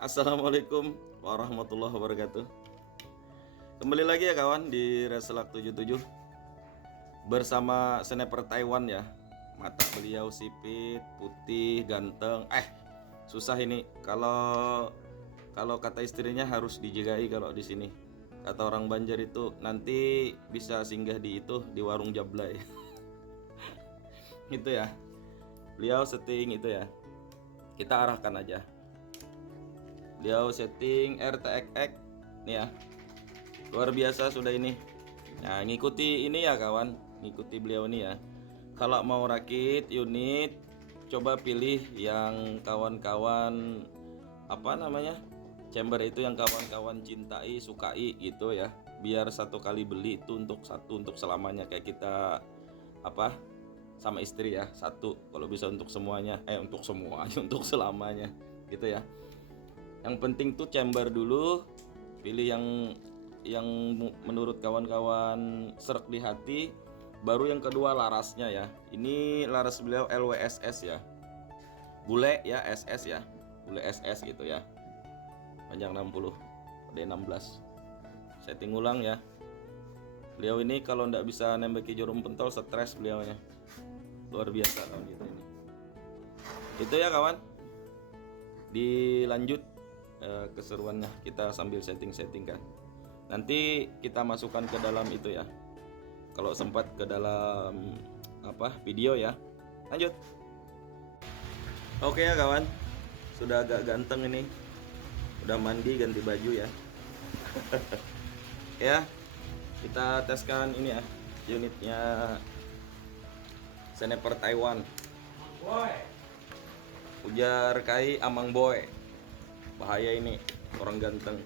Assalamualaikum warahmatullahi wabarakatuh. Kembali lagi ya kawan di Reselak 77 bersama sniper Taiwan ya. Mata beliau sipit, putih, ganteng. Susah ini kalau kata istrinya harus dijagai kalau di sini. Kata orang Banjar itu nanti bisa singgah di warung Jablay. Itu ya. Beliau setting itu ya. Kita arahkan aja. Beliau setting RTX nih ya. Luar biasa sudah ini. Nah, ngikuti ini ya kawan, ngikuti beliau ini ya. Kalau mau rakit unit, coba pilih yang kawan-kawan apa namanya? Chamber itu yang kawan-kawan cintai, sukai gitu ya. Biar satu kali beli itu untuk selamanya, kayak kita apa? Sama istri ya, satu. Kalau bisa untuk semuanya, untuk semuanya, untuk selamanya gitu ya. Yang penting tuh chamber dulu, pilih yang menurut kawan-kawan serak di hati. Baru yang kedua larasnya ya. Ini laras beliau LWSS ya. Bule ya, SS ya. Bule SS gitu ya. Panjang 60, D16. Setting ulang ya. Beliau ini kalau ndak bisa nembaki jarum pentol stres beliaunya. Luar biasa kawan gitu ini. Itu ya kawan. Dilanjut keseruannya, kita sambil setting kan. Nanti kita masukkan ke dalam itu ya, kalau sempat ke dalam video ya. Lanjut. Oke ya kawan, sudah agak ganteng ini, udah mandi ganti baju ya. Ya, kita teskan ini ya, unitnya sniper Taiwan. Ujar Kai Amang Boy. Bahaya ini orang ganteng.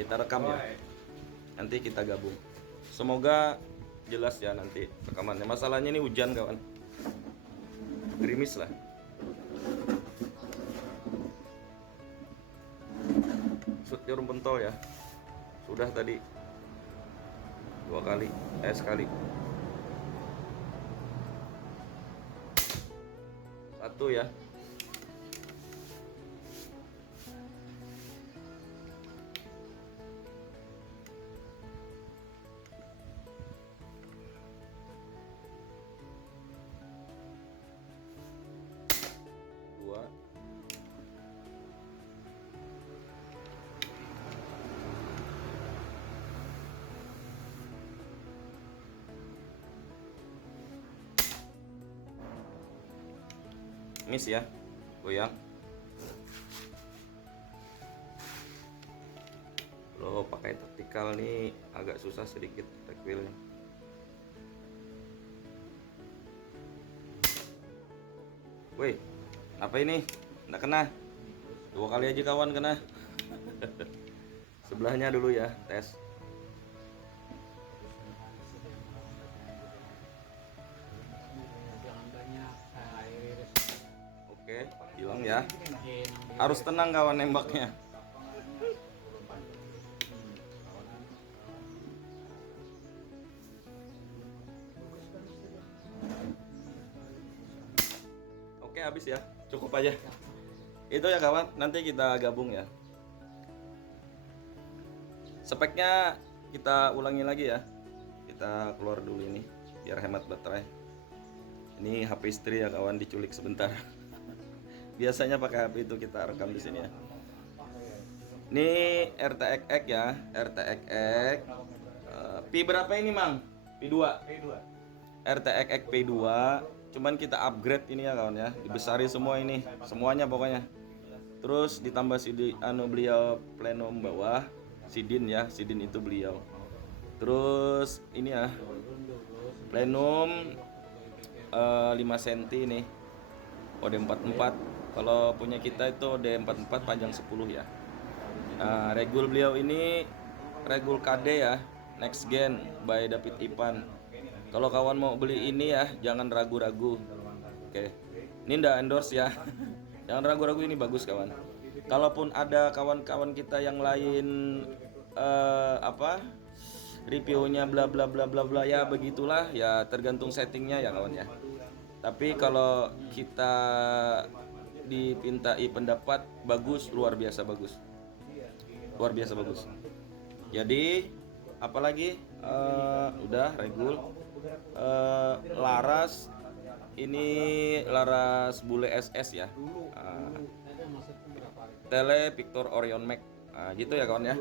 Kita rekam ya. Nanti kita gabung. Semoga jelas ya nanti rekamannya. Masalahnya ini hujan kawan. Gerimis lah. Shoot jarum pentol ya. Sudah tadi 2 kali, sekali. 1 ya. Miss ya, goyang. Kalau pakai taktikal nih agak susah sedikit takwilnya. Woi, apa ini? Nggak kena. 2 kali aja kawan kena. Sebelahnya dulu ya, tes. Oke, hilang ya. Harus tenang kawan nembaknya. Oke, habis ya. Cukup aja. Itu ya kawan, nanti kita gabung ya. Speknya kita ulangi lagi ya. Kita keluar dulu ini biar hemat baterai. Ini HP istri ya kawan, diculik sebentar. Biasanya pakai HP itu kita rekam di sini ya. Ini RTX ya, RTX. Pi berapa ini Mang? Pi 2. RTX P2. Cuman kita upgrade ini ya kawan ya, dibesari semua ini, semuanya pokoknya. Terus ditambah beliau plenum bawah, sidin ya, sidin itu beliau. Terus ini ya, plenum 5 cm ini, OD44. Kalau punya kita itu OD44 panjang 10 ya. Regul beliau ini regul KD ya, Next Gen by David Ipan. Kalau kawan mau beli ini ya, jangan ragu-ragu. Oke. Ini ndak endorse ya. Jangan ragu-ragu, ini bagus kawan. Kalaupun ada kawan-kawan kita yang lain reviewnya bla bla bla bla bla ya, begitulah ya, tergantung settingnya ya kawan ya. Tapi kalau kita dipintai pendapat bagus, luar biasa bagus. luar biasa bagus. Jadi apalagi udah regul. Laras ini laras bule SS ya. Tele Victor Orion Max. Gitu ya kawan ya.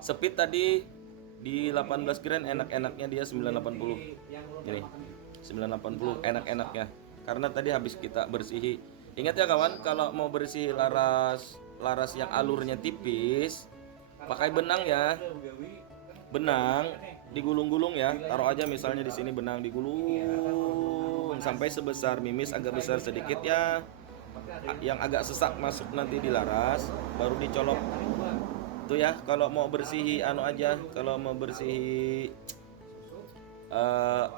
Speed tadi di 18 grand enak-enaknya dia 980. Ini 980 enak-enaknya. Karena tadi habis kita bersihi. Ingat ya kawan, kalau mau bersih laras yang alurnya tipis, pakai benang ya. Benang digulung-gulung ya. Taruh aja misalnya di sini benang digulung sampai sebesar mimis, agak besar sedikit ya. Yang agak sesak masuk nanti di laras, baru dicolok. Itu ya kalau mau bersihi aja, kalau mau bersihi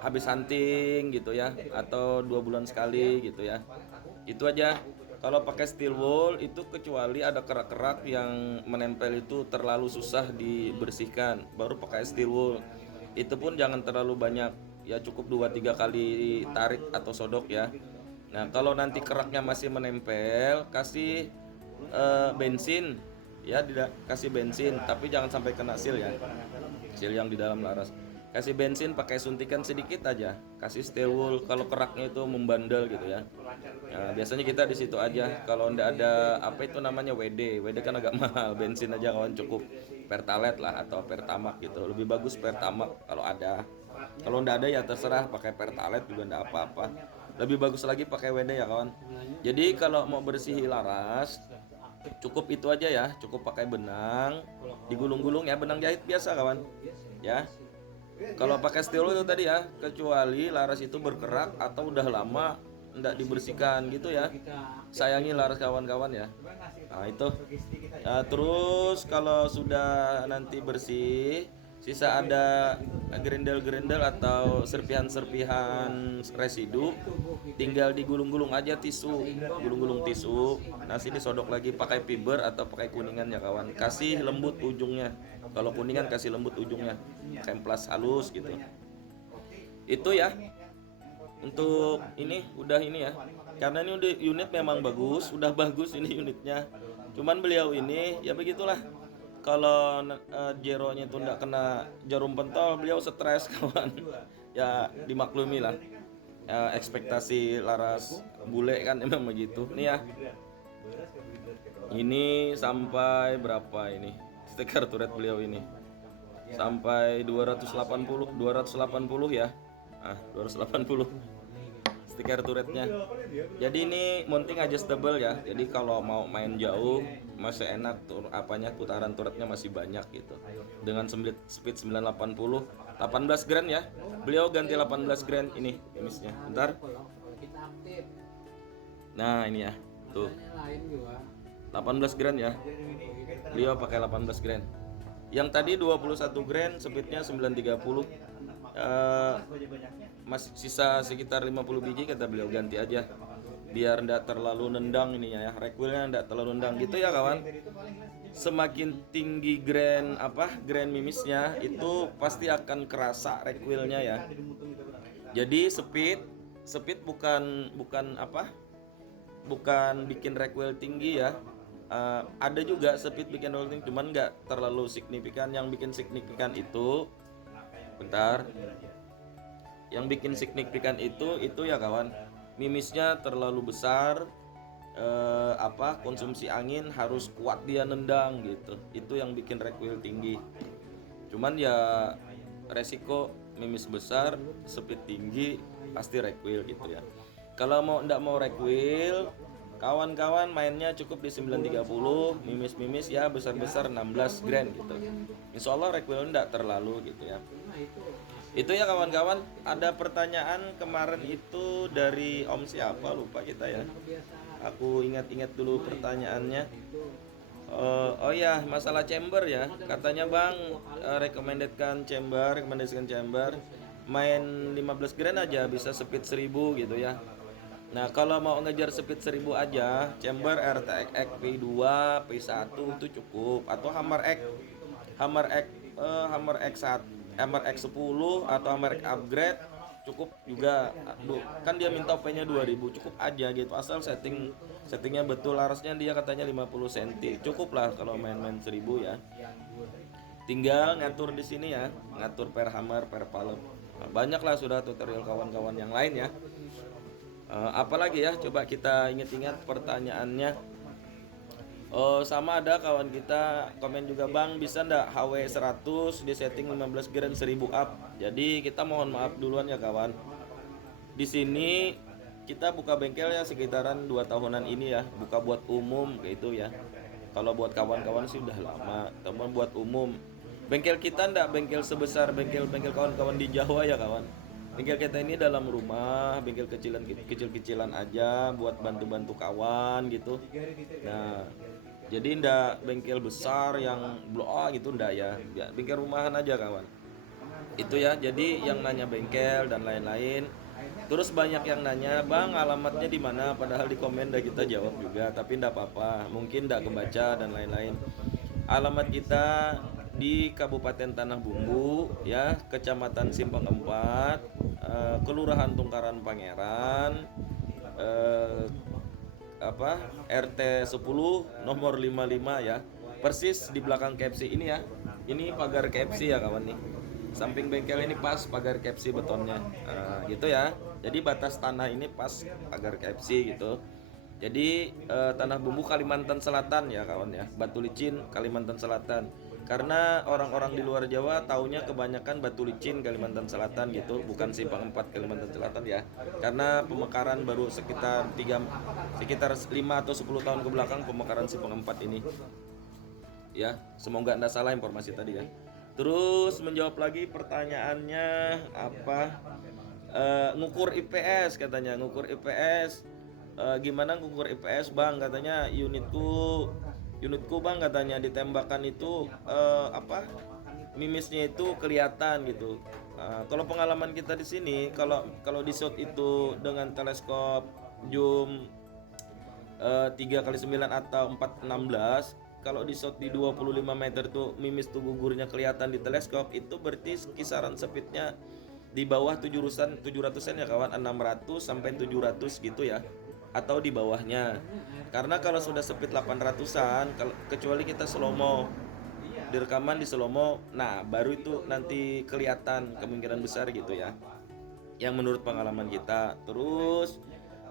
habis hunting gitu ya, atau 2 bulan sekali gitu ya. Itu aja. Kalau pakai steel wool itu kecuali ada kerak-kerak yang menempel itu terlalu susah dibersihkan, baru pakai steel wool. Itu pun jangan terlalu banyak, ya cukup 2-3 kali tarik atau sodok ya. Nah kalau nanti keraknya masih menempel, kasih bensin ya, kasih bensin, tapi jangan sampai kena seal ya, seal yang di dalam laras. Kasih bensin, pakai suntikan sedikit aja, kasih steel wool kalau keraknya itu membandel gitu ya. Nah, biasanya kita di situ aja. Kalau ndak ada apa itu namanya WD kan agak mahal, bensin aja kawan, cukup Pertalite lah atau Pertamax gitu. Lebih bagus Pertamax kalau ada. Kalau ndak ada ya terserah, pakai Pertalite juga ndak apa-apa. Lebih bagus lagi pakai WD ya kawan. Jadi kalau mau bersih laras cukup itu aja ya, cukup pakai benang, digulung-gulung ya, benang jahit biasa kawan. Ya. Kalau pakai steel wool itu tadi ya, kecuali laras itu berkerak atau udah lama enggak dibersihkan gitu ya. Sayangi laras kawan-kawan ya. Nah, itu. Terus kalau sudah nanti bersih, sisa ada gerendel-gerendel atau serpihan-serpihan residu, tinggal digulung-gulung aja tisu, gulung-gulung tisu. Nah, sini sodok lagi pakai fiber atau pakai kuningan ya kawan. Kasih lembut ujungnya. Kalau kuningan kasih lembut ujungnya. Kemplas halus gitu. Itu ya. Untuk ini udah ini ya. Karena ini udah unit memang bagus, udah bagus ini unitnya. Cuman beliau ini ya begitulah. Kalau jeronya itu enggak kena jarum pentol, beliau stres kawan. Ya dimaklumi lah. Ekspektasi laras bule kan emang begitu. Nih ya. Ini sampai berapa ini? Stiker turret beliau ini. Sampai 280 ya. 280 stiker turretnya. Jadi ini mounting adjustable ya. Jadi kalau mau main jauh masih enak, putaran turretnya masih banyak gitu. Dengan speed 980, 18 grand ya. Beliau ganti 18 grand ini mimisnya. Bentar. Nah, ini ya. Tuh. 18 grand ya. Beliau pakai 18 grand. Yang tadi 21 grand, speednya 930. Masih sisa sekitar 50 biji, kata beliau ganti aja biar ndak terlalu nendang ininya ya, recwheelnya ndak terlalu nendang gitu ya kawan. Semakin tinggi grand mimisnya itu pasti akan kerasa recwheelnya ya. Jadi speed bukan bikin recwheel tinggi ya. Ada juga speed bikin recwheel tinggi, cuman nggak terlalu signifikan. Yang bikin signifikan itu yang bikin signifikan itu ya kawan, mimisnya terlalu besar, konsumsi angin harus kuat dia nendang gitu. Itu yang bikin recwheel tinggi. Cuman ya resiko mimis besar, speed tinggi pasti recwheel gitu ya. Kalau ndak mau recwheel, kawan-kawan mainnya cukup di 930, mimis ya besar-besar 16 grand gitu. Insya Allah recwheel ndak terlalu gitu ya. Itu ya kawan-kawan. Ada pertanyaan kemarin itu dari Om siapa, lupa kita ya. Aku ingat-ingat dulu pertanyaannya. Oh ya, masalah chamber ya. Katanya Bang, rekomendasikan chamber main 15 grand aja bisa speed 1000 gitu ya. Nah, kalau mau ngejar speed 1000 aja, chamber RTX P2, P1 itu cukup, atau Hammer X10 atau Hammer X upgrade cukup juga. Kan dia minta OP-nya 2000, cukup aja gitu, asal settingnya betul. Larasnya dia katanya 50 cm, cukup lah kalau main-main 1000 ya. Tinggal ngatur di sini ya, ngatur per hammer, per palem. Nah, banyak lah sudah tutorial kawan-kawan yang lain ya. Apalagi ya, coba kita ingat-ingat pertanyaannya. Oh, sama ada kawan kita komen juga, Bang bisa ndak HW 100 di setting 15 grand 1000 up. Jadi kita mohon maaf duluan ya kawan. Di sini kita buka bengkel ya sekitaran 2 tahunan ini ya, buka buat umum kayak itu ya. Kalau buat kawan-kawan sih udah lama, teman buat umum. Bengkel kita ndak bengkel sebesar bengkel-bengkel kawan-kawan di Jawa ya kawan. Bengkel kita ini dalam rumah, bengkel kecil-kecilan aja buat bantu-bantu kawan gitu. Nah, jadi ndak bengkel besar yang blok gitu ndak ya. Bengkel rumahan aja kawan. Itu ya, jadi yang nanya bengkel dan lain-lain. Terus banyak yang nanya, Bang alamatnya di mana? Padahal di komen udah kita jawab juga, tapi ndak apa-apa. Mungkin ndak kebaca dan lain-lain. Alamat kita di Kabupaten Tanah Bumbu ya, Kecamatan Simpang 4, Kelurahan Tungkaran Pangeran, RT 10 nomor 55 ya. Persis di belakang KFC ini ya. Ini pagar KFC ya kawan nih. Samping bengkel ini pas pagar KFC betonnya. Gitu ya. Jadi batas tanah ini pas pagar KFC gitu. Jadi Tanah Bumbu Kalimantan Selatan ya kawan ya. Batu Licin Kalimantan Selatan. Karena orang-orang di luar Jawa taunya kebanyakan Batu Licin Kalimantan Selatan gitu, bukan Simpang 4 Kalimantan Selatan ya. Karena pemekaran baru sekitar 5 atau 10 tahun ke belakang pemekaran Simpang 4 ini. Ya, semoga Anda salah informasi tadi ya. Terus menjawab lagi pertanyaannya apa? Ngukur IPS katanya, ngukur IPS. Gimana ngukur IPS Bang? Katanya unitku Bang katanya ditembakkan itu mimisnya itu kelihatan gitu. Kalau pengalaman kita di sini, kalau di shot itu dengan teleskop zoom 3x9 atau 4x16, kalau di shot di 25 meter tuh mimis tuh gugurnya kelihatan di teleskop, itu berarti kisaran speednya di bawah 700-an ya kawan, 600 sampai 700 gitu ya, atau di bawahnya. Karena kalau sudah speed 800-an, kecuali kita slow mo, direkaman di slow mo, nah baru itu nanti kelihatan kemungkinan besar gitu ya, yang menurut pengalaman kita. Terus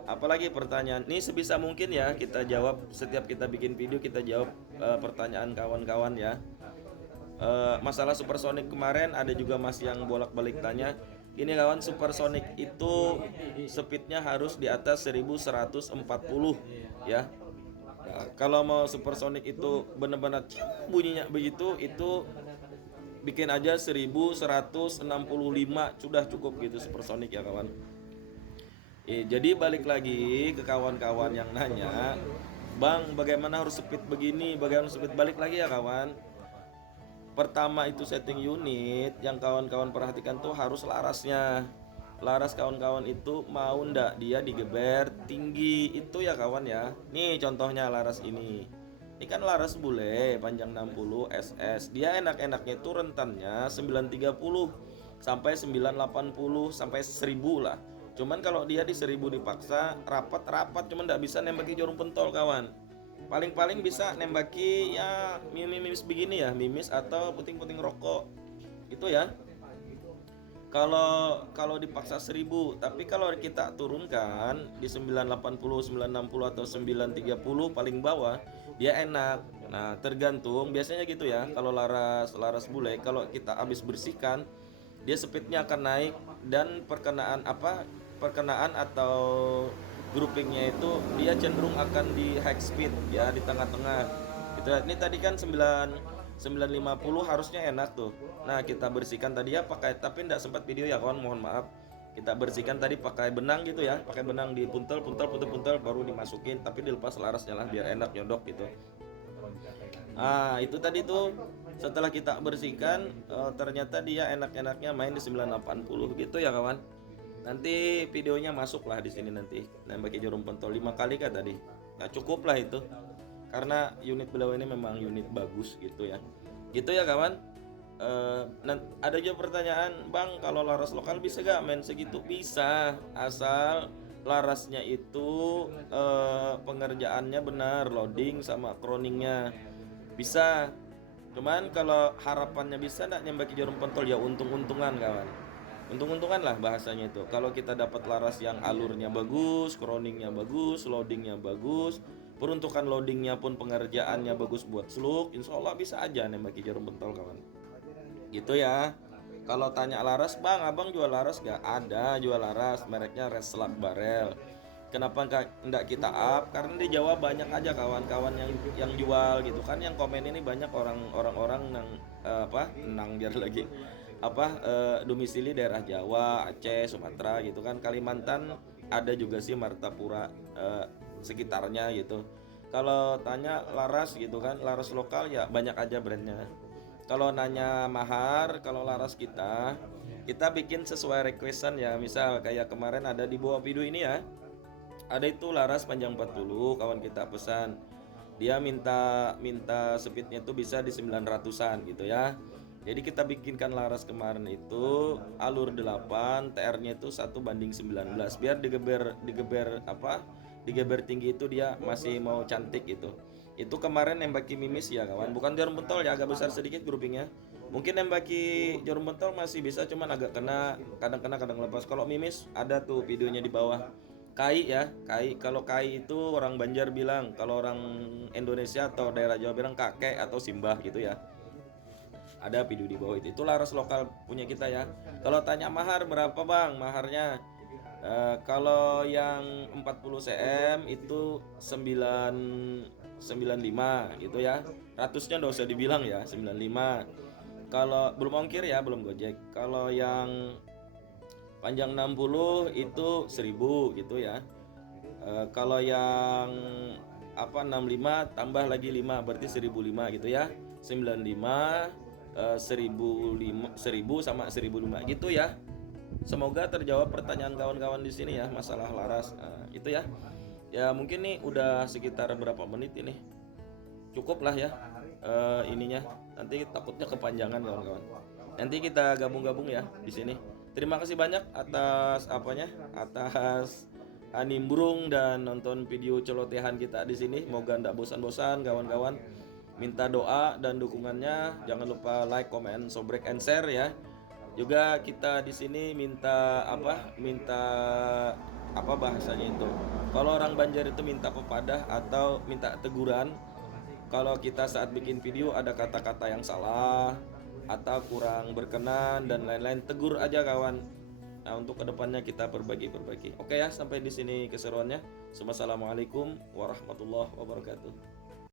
apalagi pertanyaan ini sebisa mungkin ya kita jawab, setiap kita bikin video kita jawab pertanyaan kawan-kawan ya. Masalah supersonic kemarin ada juga mas yang bolak-balik tanya. Ini kawan, supersonic itu speednya harus di atas 1140 ya. Nah, kalau mau supersonic itu benar-benar bunyinya begitu, itu bikin aja 1165 sudah cukup gitu supersonic ya kawan. Jadi balik lagi ke kawan-kawan yang nanya, Bang bagaimana harus speed begini, bagaimana speed, balik lagi ya kawan. Pertama itu setting unit, yang kawan-kawan perhatikan tuh harus larasnya. Laras kawan-kawan itu mau ndak dia digeber tinggi itu ya kawan ya. Nih contohnya laras ini. Ini kan laras bule panjang 60 SS. Dia enak-enaknya itu rentannya 930 sampai 980 sampai 1000 lah. Cuman kalau dia di 1000 dipaksa rapat-rapat, cuman ndak bisa nembaki jarum pentol kawan. Paling-paling bisa nembaki ya mimis begini ya, mimis atau puting-puting rokok gitu ya. Kalau dipaksa 1000, tapi kalau kita turunkan di 980, 960 atau 930 paling bawah, dia enak. Nah, tergantung biasanya gitu ya. Kalau laras bule kalau kita habis bersihkan, dia speednya akan naik, dan perkenaan atau groupingnya itu dia cenderung akan di high speed ya, di tengah-tengah gitu. Ini tadi kan 950 harusnya enak tuh. Nah kita bersihkan tadi ya pakai, tapi tidak sempat video ya kawan, mohon maaf. Kita bersihkan tadi pakai benang gitu ya, pakai benang di puntel baru dimasukin, tapi dilepas larasnya lah biar enak nyodok gitu. Itu tadi tuh setelah kita bersihkan, ternyata dia enak-enaknya main di 980 gitu ya kawan. Nanti videonya masuk lah di sini nanti. Nembaki jarum pentol 5 kali kan tadi. Nah cukup lah itu. Karena unit beliau ini memang unit bagus gitu ya. Gitu ya kawan. Ada juga pertanyaan, Bang, kalau laras lokal bisa gak main segitu? Bisa, asal larasnya itu pengerjaannya benar, loading sama croningnya bisa. Cuman kalau harapannya bisa nggak nembaki jarum pentol, ya untung-untungan kawan. Untung-untungan lah bahasanya itu. Kalau kita dapat laras yang alurnya bagus, croningnya bagus, loadingnya bagus, peruntukan loadingnya pun pengerjaannya bagus buat slug, insya Allah bisa aja nembaki jarum pentol kawan. Gitu ya. Kalau tanya laras, Bang, abang jual laras gak? Ada jual laras, mereknya Reslab Barel. Kenapa enggak kita up? Karena di Jawa banyak aja kawan-kawan yang jual gitu kan. Yang komen ini banyak orang-orang yang nang biar lagi domisili daerah Jawa, Aceh, Sumatera gitu kan. Kalimantan ada juga sih, Martapura sekitarnya gitu. Kalau tanya laras gitu kan, laras lokal ya banyak aja brandnya. Kalau nanya mahar, kalau laras kita bikin sesuai requestan ya. Misal kayak kemarin ada di bawah video ini ya. Ada itu laras panjang 40 kawan kita pesan. Dia minta speednya itu bisa di 900-an gitu ya. Jadi kita bikinkan laras kemarin itu alur 8, TR-nya itu 1:19 biar digeber tinggi itu dia masih mau cantik gitu. Itu kemarin nembaki mimis ya kawan, bukan jarum pentol ya, agak besar sedikit groupingnya. Mungkin nembaki jarum pentol masih bisa, cuman agak kadang kena kadang lepas. Kalau mimis ada tuh videonya di bawah. Kai ya, kai. Kalau kai itu orang Banjar bilang, kalau orang Indonesia atau daerah Jawa bilang kakek atau simbah gitu ya. Ada video di bawah itu. Itu laras lokal punya kita ya. Kalau tanya mahar berapa bang? Maharnya kalau yang 40 cm itu 995 gitu ya. Ratusnya nggak usah dibilang ya, 95. Kalau belum ongkir ya, belum gojek. Kalau yang panjang 60 itu 1000 gitu ya. Kalau yang 65 tambah lagi 5 berarti 1005 gitu ya. 95 1000 sama 1005 gitu ya. Semoga terjawab pertanyaan kawan-kawan di sini ya masalah laras. Itu ya. Ya mungkin nih udah sekitar berapa menit ini. Cukup lah ya ininya. Nanti takutnya kepanjangan kawan-kawan. Nanti kita gabung-gabung ya di sini. Terima kasih banyak atas nimbrung dan nonton video celotehan kita di sini. Moga ndak bosan-bosan kawan-kawan. Minta doa dan dukungannya. Jangan lupa like, comment, subrek, and share ya. Juga kita di sini minta apa bahasanya itu. Kalau orang Banjar itu minta pepadah atau minta teguran. Kalau kita saat bikin video ada kata-kata yang salah atau kurang berkenan dan lain-lain, tegur aja kawan. Nah, untuk kedepannya kita perbaiki. Oke ya, sampai di sini keseruannya. Wassalamualaikum warahmatullahi wabarakatuh.